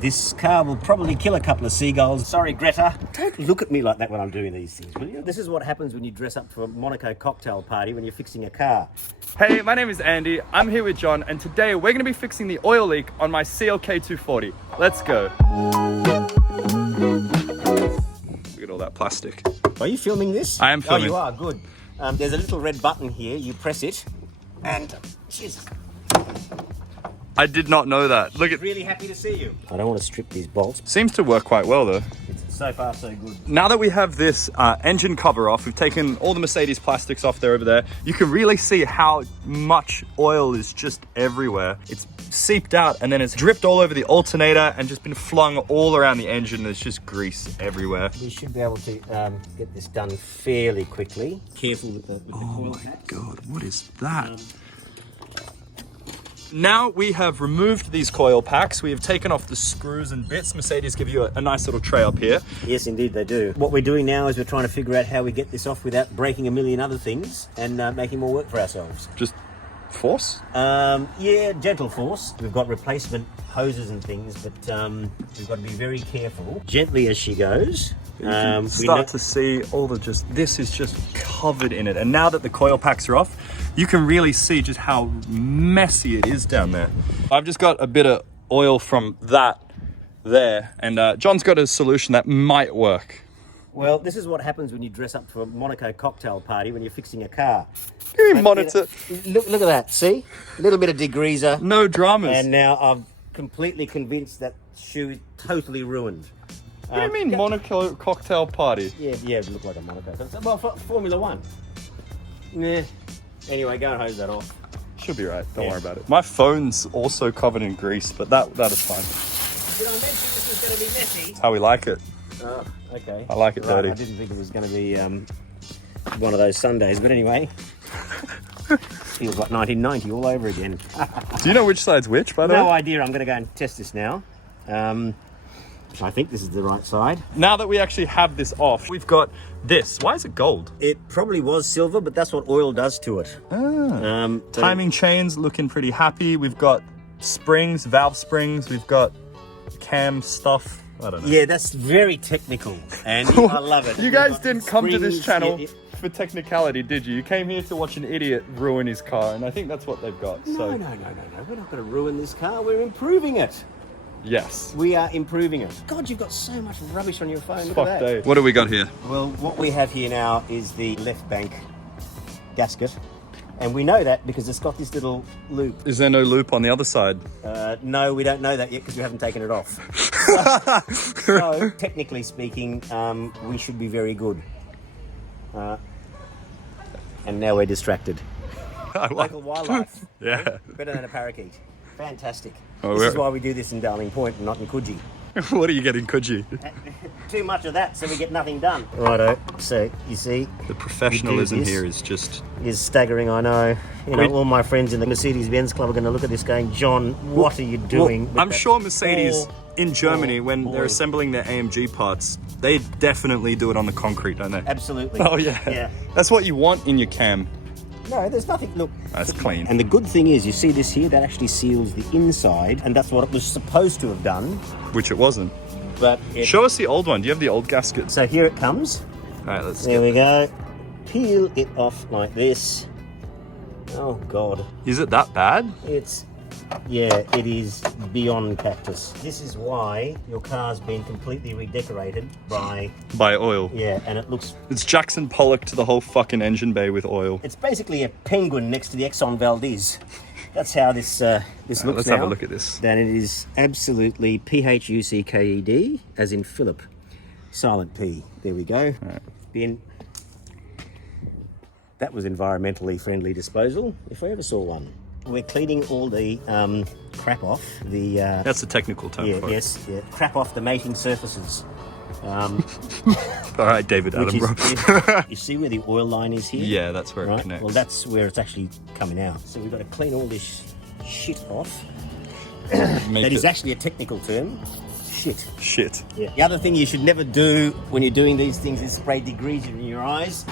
This car will probably kill a couple of seagulls. Sorry, Greta. Don't look at me like that when I'm doing these things, will you? This is what happens when you dress up for a Monaco cocktail party when you're fixing a car. Hey, my name is Andy. I'm here with John, and today we're going to be fixing the oil leak on my CLK240. Let's go. Look at all that plastic. Are you filming this? I am filming. Oh, you are? Good. There's a little red button here. You press it, and Jesus. I did not know that. Look at. Really happy to see you. I don't want to strip these bolts. Seems to work quite well though. It's so far so good. Now that we have this engine cover off, we've taken all the Mercedes plastics off there over there. You can really see how much oil is just everywhere. It's seeped out and then it's dripped all over the alternator and just been flung all around the engine. There's just grease everywhere. We should be able to get this done fairly quickly. Careful with the coil Oh my hat. God, what is that? Now we have removed these coil packs. We have taken off the screws and bits. Mercedes give you a nice little tray up here. Yes, indeed they do. What we're doing now is we're trying to figure out how we get this off without breaking a million other things and making more work for ourselves. Just force? Yeah, gentle force. We've got replacement hoses and things, but we've got to be very careful. Gently as she goes. Start to see all the this is just covered in it. And now that the coil packs are off, you can really see just how messy it is down there. I've just got a bit of oil from that there, and John's got a solution that might work. Well, this is what happens when you dress up for a Monaco cocktail party when you're fixing a car. Can you monitor? Look at that, see? A little bit of degreaser. No dramas. And now I'm completely convinced that shoe is totally ruined. What do you mean Monaco cocktail party? Yeah, it looked like a Monaco. Well, Formula One. Yeah. Anyway, go and hose that off. Should be right, don't worry about it. My phone's also covered in grease, but that is fine. Did I mention this was going to be messy? That's how we like it. Oh, okay. I like it dirty. I didn't think it was going to be one of those Sundays, but anyway. Feels like 1990 all over again. Do you know which side's which, by the way? No idea. I'm going to go and test this now. I think this is the right side. Now that we actually have this off, we've got this. Why is it gold? It probably was silver, but that's what oil does to it. Timing chains looking pretty happy. We've got springs, valve springs. We've got cam stuff. I don't know. Yeah, that's very technical, Andy. I love it. You guys didn't come to this Springs, channel for technicality, did you? You came here to watch an idiot ruin his car, and I think that's what they've got. No. We're not going to ruin this car. We're improving it. Yes. We are improving it. God, you've got so much rubbish on your phone. Look at that. What do we got here? Well, what we have here now is the left bank gasket. And we know that because it's got this little loop. Is there no loop on the other side? No, we don't know that yet because we haven't taken it off. So, technically speaking, we should be very good. And now we're distracted. Local wildlife. Yeah. Better than a parakeet. Fantastic. Oh, this is why we do this in Darling Point and not in Coogee. What are you getting, Coogee? Too much of that, so we get nothing done. Righto. So you see, The professionalism here is just... is staggering. I know. You know, all my friends in the Mercedes Benz Club are going to look at this, going, "John, what are you doing?" I'm sure Mercedes in Germany, when they're assembling their AMG parts, they definitely do it on the concrete, don't they? Absolutely. Oh yeah. That's what you want in your cam. No, there's nothing. Look, That's clean. And the good thing is, you see this here, that actually seals the inside, and that's what it was supposed to have done. Which it wasn't. But Show us the old one. Do you have the old gasket? So here it comes. All right, let's There we go. Peel it off like this. Oh God. Is it that bad? It is beyond cactus. This is why your car's been completely redecorated by oil. Yeah, and it looks... It's Jackson Pollock to the whole fucking engine bay with oil. It's basically a penguin next to the Exxon Valdez. That's how this looks now. Let's have a look at this. Then it is absolutely P-H-U-C-K-E-D, as in Philip. Silent P. There we go. Right. Bin. That was environmentally friendly disposal, if I ever saw one. We're cleaning all the crap off. That's a technical term for it. Yes, crap off the mating surfaces. All right, David Attenborough. You see where the oil line is here? Yeah, that's where it connects. Well, that's where it's actually coming out. So we've got to clean all this shit off. That is actually a technical term. Shit. Yeah. The other thing you should never do when you're doing these things is spray degreaser in your eyes.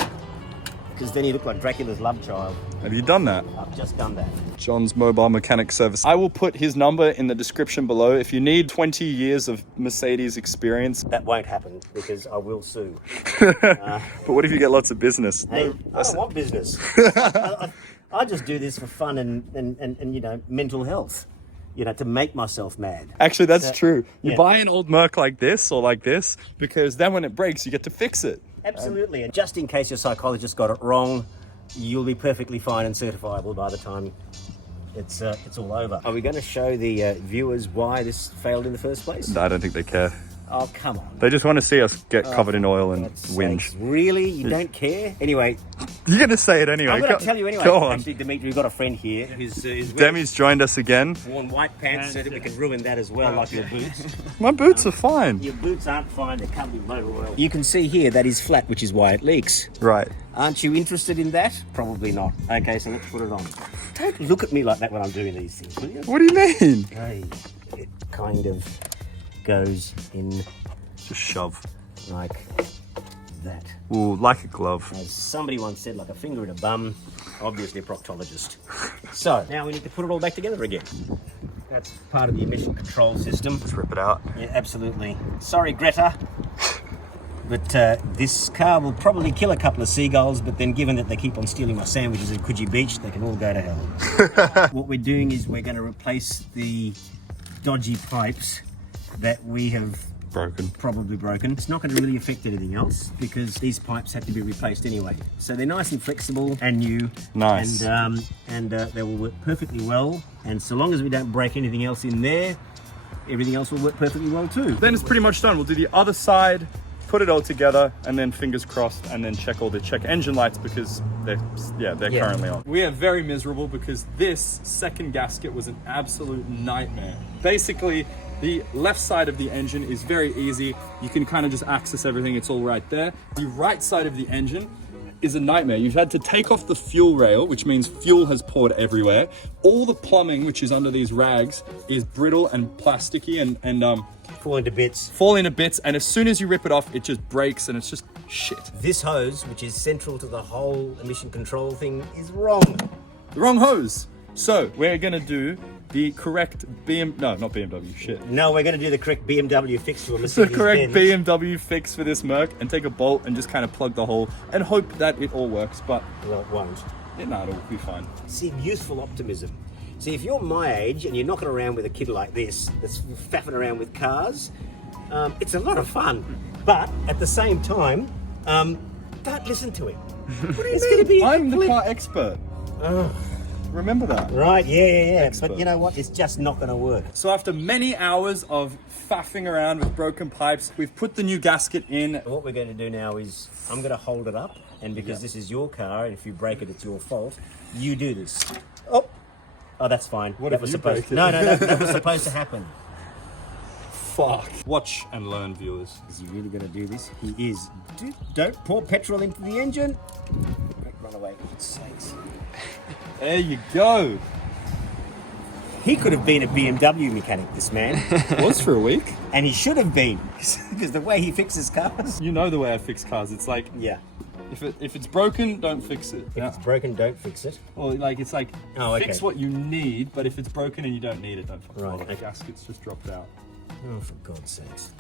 because then you look like Dracula's love child. Have you done that? I've just done that. John's Mobile Mechanic Service. I will put his number in the description below. If you need 20 years of Mercedes experience. That won't happen because I will sue. But what if you get lots of business? Hey, I don't want business. I just do this for fun and you know, mental health. You know, to make myself mad. Actually, that's true. You yeah. buy an old Merc like this or like this, because then when it breaks, you get to fix it. Absolutely. And just in case your psychologist got it wrong, you'll be perfectly fine and certifiable by the time it's all over. Are we going to show the viewers why this failed in the first place? I don't think they care. Oh, come on. They just want to see us get covered in oil and whinge. Sakes. Really? You don't care? Anyway. You're going to say it anyway. I'm going to tell you anyway. Go on. Actually, Dimitri, we've got a friend here who's Demi's joined us again. worn white pants so that we can ruin that as well, like your boots. My boots are fine. Your boots aren't fine. They come with motor oil. You can see here that is flat, which is why it leaks. Right. Aren't you interested in that? Probably not. Okay, so let's put it on. Don't look at me like that when I'm doing these things, will you? What do you mean? Hey, it kind of goes in Just shove. like that. Ooh, like a glove. As somebody once said, like a finger in a bum, obviously a proctologist. So, now we need to put it all back together again. That's part of the emission control system. Let's rip it out. Yeah, absolutely. Sorry, Greta. But this car will probably kill a couple of seagulls, but then given that they keep on stealing my sandwiches at Coogee Beach, they can all go to hell. What we're doing is we're going to replace the dodgy pipes that we have probably broken. It's not going to really affect anything else because these pipes have to be replaced anyway. So they're nice and flexible and new. Nice. And they will work perfectly well. And so long as we don't break anything else in there, everything else will work perfectly well too. Then it's pretty much done. We'll do the other side, put it all together, and then fingers crossed, and then check engine lights because they're currently on. We are very miserable because this second gasket was an absolute nightmare. Basically, the left side of the engine is very easy. You can kind of just access everything. It's all right there. The right side of the engine is a nightmare. You've had to take off the fuel rail, which means fuel has poured everywhere. All the plumbing, which is under these rags, is brittle and plasticky and fall into bits. And as soon as you rip it off, it just breaks and it's just shit. This hose, which is central to the whole emission control thing, is wrong. The wrong hose. So we're gonna do the correct not BMW, shit. No, we're going to do the correct BMW fix to a The Mercedes correct Benz. BMW fix for this Merc and take a bolt and just kind of plug the hole and hope that it all works, but Well, it won't. no, it'll be fine. See, youthful optimism. See, if you're my age and you're knocking around with a kid like this that's faffing around with cars, it's a lot of fun. But at the same time, don't listen to him. What do you mean? I'm the car expert. Remember that. Right, yeah. Expert. But you know what? It's just not going to work. So after many hours of faffing around with broken pipes, we've put the new gasket in. What we're going to do now is I'm going to hold it up, and because this is your car, and if you break it, it's your fault. You do this. Oh, that's fine. What that if was you supposed. break it? No, that was supposed to happen. Fuck. Watch and learn, viewers. Is he really going to do this? He is. Don't pour petrol into the engine. Quick, run away. For sakes. There you go. He could have been a BMW mechanic, this man. Was for a week. And he should have been, because the way he fixes cars. You know the way I fix cars. It's like, Yeah. if it's broken, don't fix it. If it's broken, don't fix it. Well, like it's like fix okay. what you need, but if it's broken and you don't need it, don't fucking Right, bother. okay. Gaskets just dropped out. Oh, for God's sakes.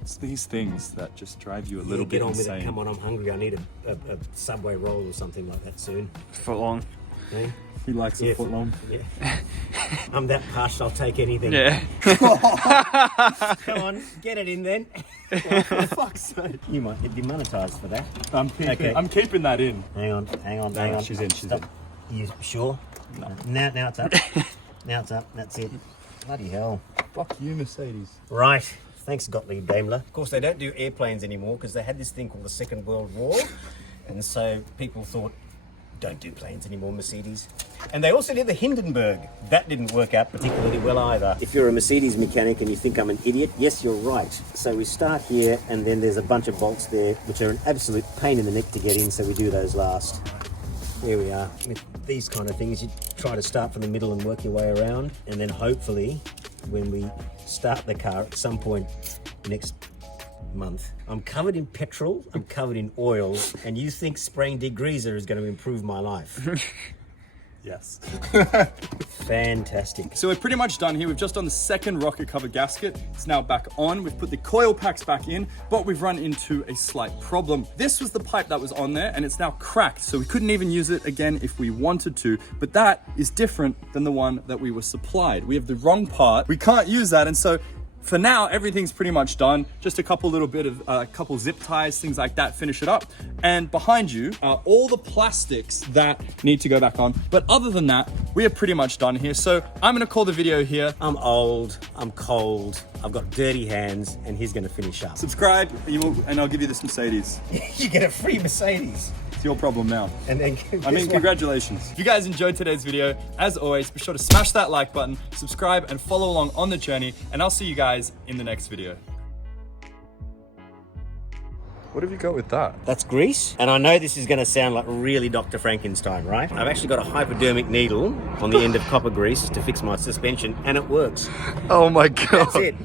It's these things that just drive you a little Get bit on with insane. it. Come on, I'm hungry. I need a Subway roll or something like that soon. Foot long. Eh? He likes a foot long. Yeah. I'm that parched, I'll take anything. Yeah. Come on, get it in then. For fuck's sake. You might get demonetized for that. I'm keeping that in. Hang on. She's in. Stop. You sure? No. Now it's up. Now it's up. That's it. Bloody hell. Fuck you, Mercedes. Right. Thanks, Gottlieb Daimler. Of course, they don't do airplanes anymore because they had this thing called the Second World War. And so people thought, don't do planes anymore, Mercedes. And they also did the Hindenburg. That didn't work out particularly well either. If you're a Mercedes mechanic and you think I'm an idiot, yes, you're right. So we start here, and then there's a bunch of bolts there, which are an absolute pain in the neck to get in, so we do those last. Here we are. With these kind of things, you try to start from the middle and work your way around, and then hopefully, when we start the car at some point next month. I'm covered in petrol, I'm covered in oil, and you think spraying degreaser is going to improve my life. Yes. Fantastic. So we're pretty much done here. We've just done the second rocket cover gasket. It's now back on. We've put the coil packs back in, but we've run into a slight problem. This was the pipe that was on there and it's now cracked. So we couldn't even use it again if we wanted to, but that is different than the one that we were supplied. We have the wrong part. We can't use that. And so for now, everything's pretty much done. Just a couple couple zip ties, things like that, finish it up. And behind you are all the plastics that need to go back on. But other than that, we are pretty much done here. So I'm gonna call the video here. I'm old, I'm cold, I've got dirty hands, and he's gonna finish up. Subscribe, and I'll give you this Mercedes. You get a free Mercedes. It's your problem now. And then congratulations. If you guys enjoyed today's video, as always, be sure to smash that like button, subscribe, and follow along on the journey, and I'll see you guys in the next video. What have you got with that? That's grease. And I know this is gonna sound like really Dr. Frankenstein, right? I've actually got a hypodermic needle on the end of copper grease to fix my suspension, and it works. Oh my God. That's it.